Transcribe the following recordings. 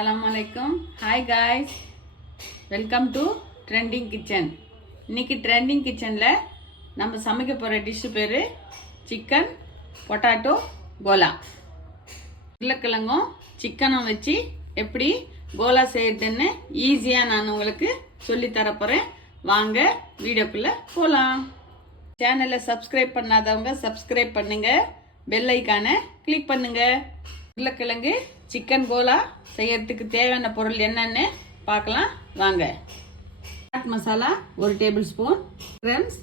Assalamualaikum. Hi guys. Welcome to Trending Kitchen. இன்னைக்கு trending கிச்சனில் நம்ம சமைக்க போகிற டிஷ்ஷு பேர் சிக்கன் பொட்டாட்டோ கோலா. உருளைக்கிழங்கும் சிக்கனும் வச்சு எப்படி கோலா செய்யறதுன்னு ஈஸியாக நான் உங்களுக்கு சொல்லித்தர போகிறேன். வாங்க வீடியோக்குள்ளே போகலாம். சேனலை சப்ஸ்கிரைப் பண்ணாதவங்க சப்ஸ்கிரைப் பண்ணுங்கள், பெல் ஐக்கானை கிளிக் பண்ணுங்கள். உருளைக்கிழங்கு சிக்கன் கோலா செய்யறதுக்கு தேவையான பொருள் என்னன்னு பார்க்கலாம் வாங்க. சாட் மசாலா 1 டேபிள் ஸ்பூன், கிரம்ஸ்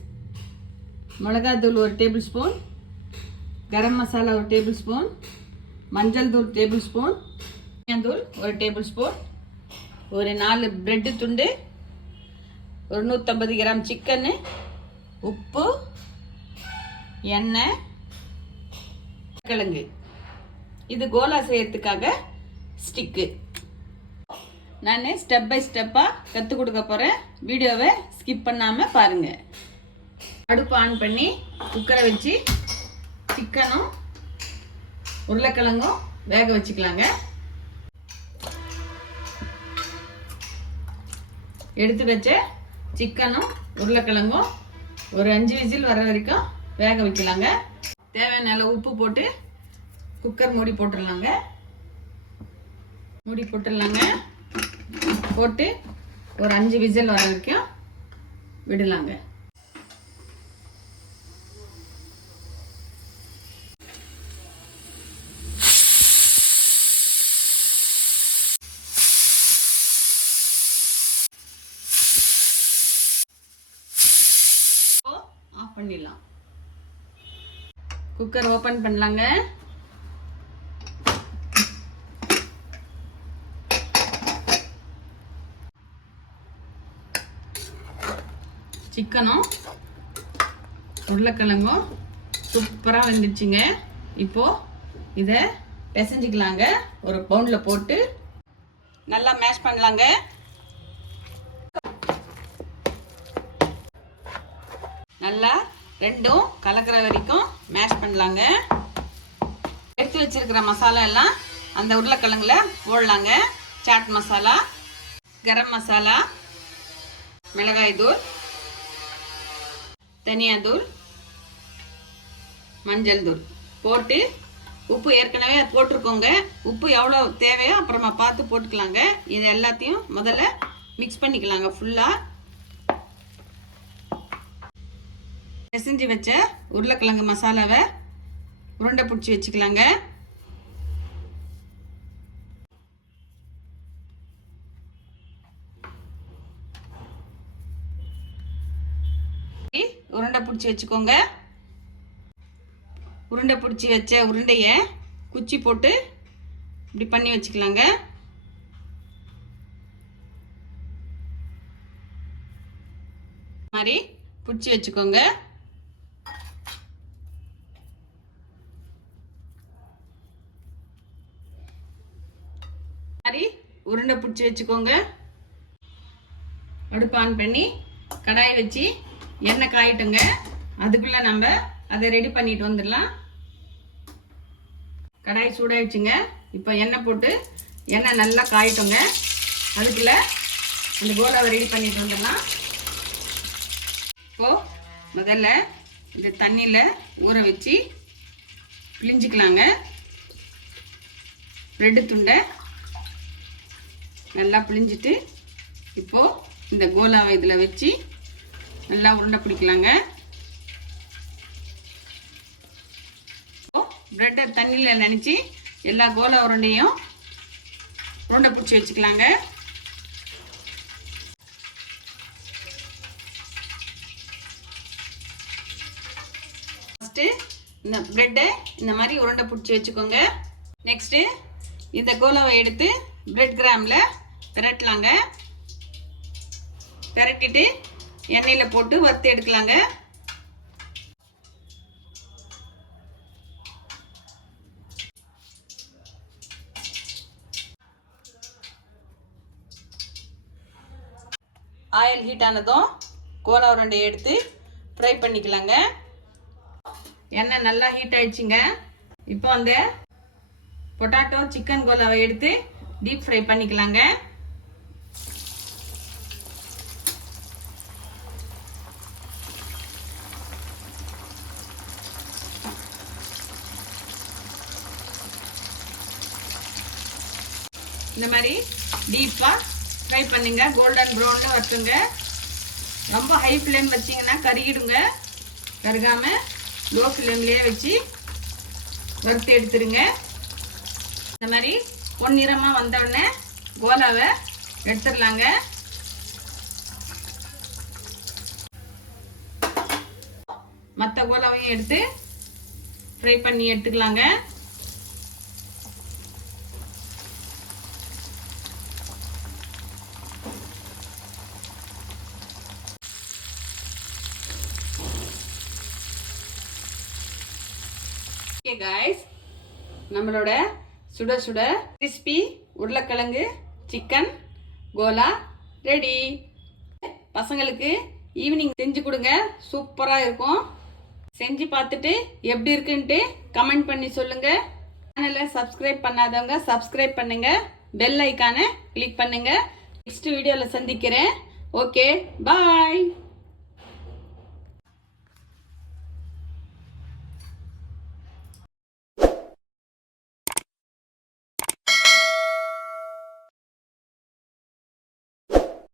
மிளகாத்தூள் 1 tablespoon, garam masala 1 tablespoon, மஞ்சள் தூள் டேபிள் ஸ்பூன், தூள் 1 டேபிள் ஸ்பூன், ஒரு 4 பிரெட்டு துண்டு, ஒரு 150 கிராம் சிக்கனு, உப்பு, எண்ணெய், கிழங்கு. இது கோலா செய்யறதுக்காக ஸ்டிக்கு. நான் ஸ்டெப் பை ஸ்டெப்பாக கற்றுக் கொடுக்க போகிறேன். வீடியோவை ஸ்கிப் பண்ணாமல் பாருங்கள். அடுப்பு ஆன் பண்ணி குக்கரை வச்சு சிக்கனும் உருளைக்கிழங்கும் வேக வச்சுக்கலாங்க. எடுத்து வச்ச சிக்கனும் உருளைக்கிழங்கும் ஒரு 5 விசில் வர வரைக்கும் வேக வைக்கலாங்க. தேவையான அளவு உப்பு போட்டு குக்கர் மூடி போட்டுடலாங்க. போட்டு ஒரு 5 விசில் வர வரைக்கும் விடலாங்க. ஆஃப் பண்ணிடலாம். குக்கர் ஓபன் பண்ணலாங்க. சிக்கனும் உருளைக்கிழங்கும் சூப்பராக வந்துச்சுங்க. இப்போ இதை பிசைஞ்சிக்கலாங்க. ஒரு பவுண்டில் போட்டு நல்லா மேஷ் பண்ணலாங்க. நல்லா ரெண்டும் கலக்கிற வரைக்கும் மேஷ் பண்ணலாங்க. எடுத்து வச்சிருக்கிற மசாலா எல்லாம் அந்த உருளைக்கிழங்குல போடலாங்க. சாட் மசாலா, கரம் மசாலா, மிளகாய் தூள், தனியா தூள், மஞ்சள் தூள் போட்டு, உப்பு ஏற்கனவே போட்டிருக்கோங்க. உப்பு எவ்வளோ தேவையோ அப்புறமா பார்த்து போட்டுக்கலாங்க. இது எல்லாத்தையும் முதல்ல மிக்ஸ் பண்ணிக்கலாங்க. ஃபுல்லாக பிசைஞ்சு வச்ச உருளைக்கிழங்கு மசாலாவை உருண்டை பிடிச்சி வச்சுக்கலாங்க. உருண்டை பிடிச்சி வச்சுக்கோங்க. உருண்டை பிடிச்சி வச்ச உருண்டையை குச்சி போட்டு இப்படி பண்ணி வச்சுக்கலாங்க. மாதிரி பிடிச்சி வச்சுக்கோங்க. மாதிரி உருண்டை பிடிச்சி வச்சுக்கோங்க. அடுப்பு ஆன் பண்ணி கடாய் வச்சு எண்ணெய் காயிட்டுங்க. அதுக்குள்ள நம்ம அதை ரெடி பண்ணிட்டு வந்துடலாம். கடாய் சூடாயிடுச்சுங்க. இப்போ எண்ணெய் போட்டு எண்ணெய் நல்லா காயிட்டுங்க. அதுக்குள்ள அந்த கோலாவை ரெடி பண்ணிட்டு வந்துடலாம். இப்போ முதல்ல இந்த தண்ணியில் ஊற வச்சு பிழிஞ்சிக்கலாங்க. பிரெட்டு துண்டை நல்லா பிழிஞ்சிட்டு இப்போ இந்த கோலாவை இதில் வச்சு நல்லா உருண்டை பிடிக்கலாங்க. பிரெட்டை தண்ணியில் நினச்சி எல்லா கோலா உருண்டையும் உருண்டை பிடிச்சி வச்சுக்கலாங்க. ஃபஸ்ட்டு இந்த பிரெட்டை இந்த மாதிரி உருண்டை பிடிச்சி வச்சுக்கோங்க. நெக்ஸ்ட்டு இந்த கோலாவை எடுத்து பிரெட் கிராமில் பிரட்டலாங்க. பிரட்டிட்டு எண்ணெயில் போட்டு வறுத்து எடுக்கலாங்க. ஆயில் ஹீட் ஆனதும் கோலா உருண்டை எடுத்து ஃப்ரை பண்ணிக்கலாங்க. எண்ணெய் நல்லா ஹீட் ஆயிடுச்சுங்க. இப்போ அந்த பொட்டாட்டோ சிக்கன் கோலாவை எடுத்து டீப் ஃப்ரை பண்ணிக்கலாங்க. இந்த மாதிரி டீப்பாக ஃப்ரை பண்ணுங்க. கோல்டன் ப்ரௌனில் வச்சுங்க. ரொம்ப ஹை ஃப்ளேம் வச்சிங்கன்னா கருகிடுங்க. கருகாமல் லோ ஃப்ளேம்லேயே வச்சு வறுத்து எடுத்துருங்க. இந்த மாதிரி பொன்னிறமாக வந்தவுடனே கோலாவை எடுத்துடலாங்க. மற்ற கோலாவையும் எடுத்து ஃப்ரை பண்ணி எடுத்துக்கலாங்க. ஓகே காய்ஸ், நம்மளோட சுட சுட கிறிஸ்பி உருளைக்கிழங்கு சிக்கன் கோலா ரெடி. பசங்களுக்கு ஈவினிங் செஞ்சு கொடுங்க, சூப்பராக இருக்கும். செஞ்சு பார்த்துட்டு எப்படி இருக்குன்ட்டு கமெண்ட் பண்ணி சொல்லுங்க. சேனலை சப்ஸ்கிரைப் பண்ணாதவங்க சப்ஸ்கிரைப் பண்ணுங்க, பெல் ஐக்கானை கிளிக் பண்ணுங்க. நெக்ஸ்ட் வீடியோவில் சந்திக்கிறேன். ஓகே, பாய்.